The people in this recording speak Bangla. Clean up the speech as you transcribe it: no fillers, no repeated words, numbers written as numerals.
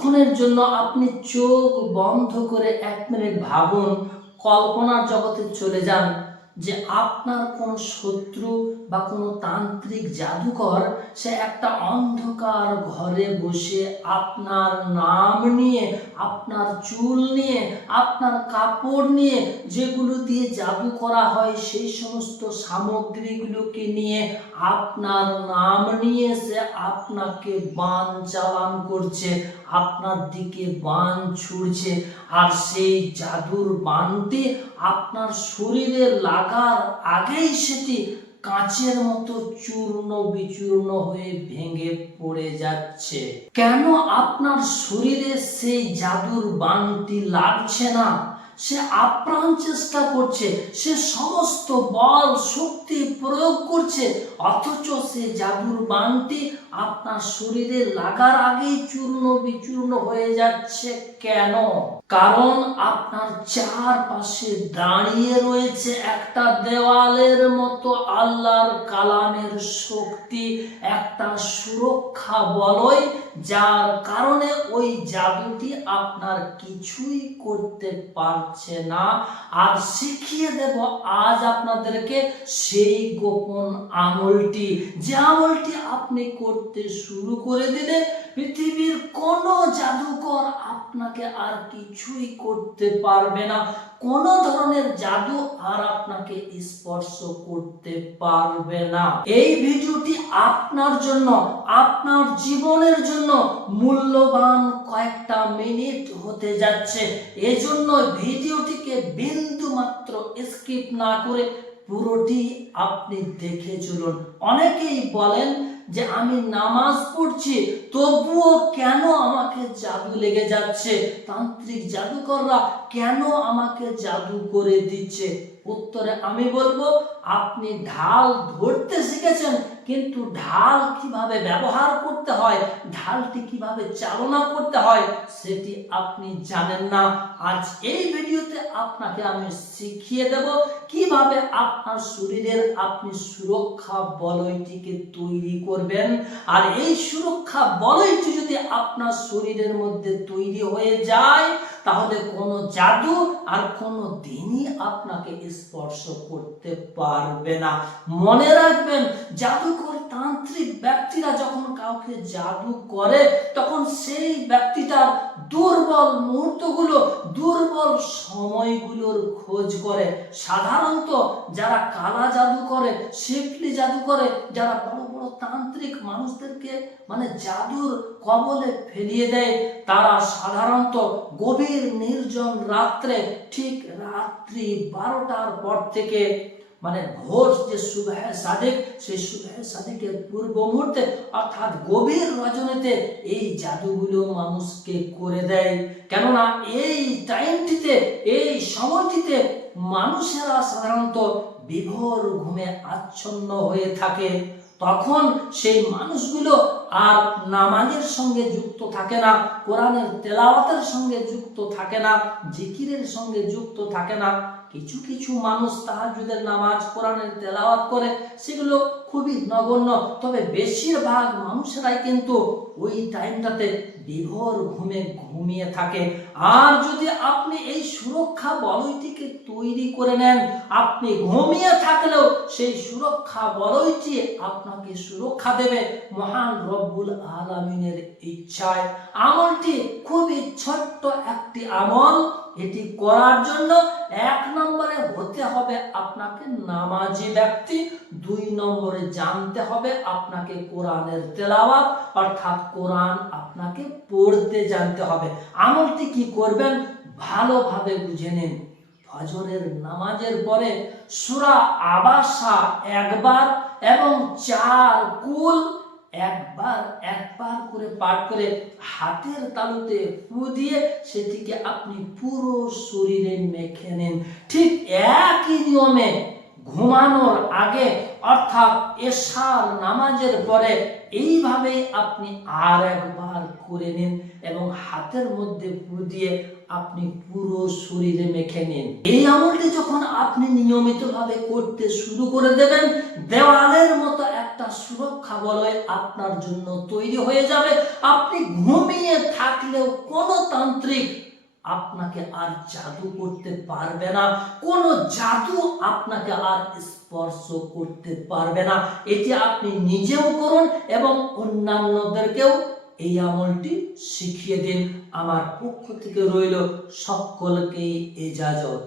কিছুক্ষণের জন্য আপনি চোখ বন্ধ করে 1 মিনিট ভাবুন, কল্পনার জগতে চলে যান যে আপনার কোনো শত্রু বা কোনো তান্ত্রিক জাদুকর সে একটা অন্ধকার ঘরে বসে আপনার নাম নিয়ে, আপনার চুল নিয়ে, আপনার কাপড় নিয়ে, যেগুলো দিয়ে জাদু করা হয় সেই সমস্ত সামগ্রীগুলোকে নিয়ে আপনার নাম নিয়ে সে আপনাকে বাণ চালান করছে, আপনার দিকে বাণ ছুড়ছে। আর সেই জাদুর বাণটি আপনার শরীরে লাগার আগেই সেটি কাঁচের মতো চূর্ণ বিচূর্ণ হয়ে ভেঙে পড়ে যাচ্ছে। কেন আপনার শরীরে সেই জাদুর বাণটি লাগছে না? সে আপ্রাণ চেষ্টা করছে, সে সমস্ত বল শক্তি প্রয়োগ করছে, অথচ সে জাদুর বাণটি আপনার শরীরে লাগার আগেই চূর্ণ বিচূর্ণ হয়ে যাচ্ছে। কেন? কারণ আপনার চারপাশে দাঁড়িয়ে রয়েছে একটা দেওয়ালের মতো আল্লাহর কালামের শক্তি, একটা সুরক্ষা বলয়, যার কারণে ওই জাদুটি আপনার কিছুই করতে পারছে না। আর শিখিয়ে দেব আজ আপনাদেরকে সেই গোপন আমলটি, যে আমলটি আপনি করতে শুরু করে দিলে পৃথিবীর কোনো জাদুকর আপনাকে আর কিছুই করতে পারবে না। কোনো ধরনের জাদু আর আপনাকে স্পর্শ করতে পারবে না। এই ভিডিওটি আপনার জন্য, আপনার জীবনের জন্য মূল্যবান কয়েকটা মিনিট হতে যাচ্ছে। এজন্য ভিডিওটিকে বিন্দু মাত্র স্কিপ না করে পুরোটি আপনি দেখে চলুন। অনেকেই বলেন যে আমি নামাজ পড়ছি তবুও কেন আমাকে জাদু লেগে যাচ্ছে, তান্ত্রিক জাদুকররা কেন আমাকে জাদু করে দিচ্ছে। উত্তরে আমি বলবো, আপনি ঢাল ধরতে শিখেছেন কিন্তু ঢাল কিভাবে ব্যবহার করতে হয়, ঢালটি কিভাবে চালনা করতে হয় সেটি আপনি জানেন না। আজ এই ভিডিওতে আপনাকে আমি শিখিয়ে দেব কিভাবে আপনার শরীরের আপনি সুরক্ষা বলয়টিকে তৈরি করবেন। আর এই সুরক্ষা বলয়টি যদি আপনার শরীরের মধ্যে তৈরি হয়ে যায় তাহলে কোনো জাদু আর কোনো দিনই আপনাকে স্পর্শ করতে পারবে না। মনে রাখবেন, জাদুকর তান্ত্রিক ব্যক্তিরা যখন কাউকে জাদু করে তখন সেই ব্যক্তিটার দুর্বল মুহূর্তগুলো, দুর্বল সময়গুলোর খোঁজ করে। সাধারণত যারা কালা জাদু করে, শিফলি জাদু করে, যারা বড় বড় তান্ত্রিক মানুষদেরকে জাদুর কবলে ফেলিয়ে দেয়, তারা সাধারণত গভীর নির্জন রাত্রে, ঠিক রাত্রি 12টার পর থেকে ভোর যে সুবহে সাদিক, সেই সুবহে সাদিকের পূর্ব মুহূর্তে অর্থাৎ গভীর রজনীতে এই জাদুগুলো মানুষকে করে দেয়। কেননা এই টাইমটিতে, এই সময়টিতে মানুষেরা সাধারণত বিভোর ঘুমে আচ্ছন্ন হয়ে থাকে। তখন সেই মানুষগুলো আর নামাজের সঙ্গে যুক্ত থাকে না, কোরআনের তেলাওয়াতের সঙ্গে যুক্ত থাকে না, জিকিরের সঙ্গে যুক্ত থাকে না। কিছু কিছু মানুষ তাহাজ্জুদের নামাজ, কোরআনের তেলাওয়াত করে, সেগুলো খুবই নগণ্য। তবে বেশিরভাগ মানুষেরাই কিন্তু ওই টাইমটাতে বিভোর ঘুমে ঘুমিয়ে থাকে। আর যদি আপনি এই সুরক্ষা বলয়টিকে তৈরি করে নেন, আপনি ঘুমিয়ে থাকলেও সেই সুরক্ষা বলয়টি আপনাকে সুরক্ষা দেবে মহান রব্বুল আলামিনের ইচ্ছায়। আমলটি খুবই ছোট্ট একটি আমল। এটি করার জন্য 1 নম্বরে হতে হবে আপনাকে নামাজি ব্যক্তি, 2 নম্বরে জানতে হবে আপনাকে কোরআনের তেলাওয়াত অর্থাৎ কোরআন আপনাকে পড়তে জানতে হবে। আমলটি কি করবেন ভালোভাবে বুঝে নিন। ফজরের নামাজের পরে সূরা আবাসা একবার এবং 4 কুল একবার করে পাঠ করে হাতের তালুতে ফু দিয়ে সেটিকে আপনি পুরো শরীরে মেখে নিন। ঠিক একই নিয়মে ঘুমানোর আগে অর্থাৎ এশার নামাজের পরে এইভাবেই আপনি আর একবার করে নিন এবং হাতের মধ্যে ফু দিয়ে আপনি পুরো শরীরে মেখে নিন। এই আমলটি যখন আপনি নিয়মিতভাবে করতে শুরু করে দেবেন, দেওয়ালের মতো একটা সুরক্ষা বলয় আপনার জন্য তৈরি হয়ে যাবে। আপনি ঘুমিয়ে থাকলেও কোনো তান্ত্রিক আপনাকে আর জাদু করতে পারবে না, কোনো জাদু আপনাকে আর স্পর্শ করতে পারবে না। এটি আপনি নিজেও করুন এবং অন্যান্যদেরকেও এই আমলটি শিখিয়ে দিন। আমার পক্ষ থেকে রইল সকলকে ইজাজত।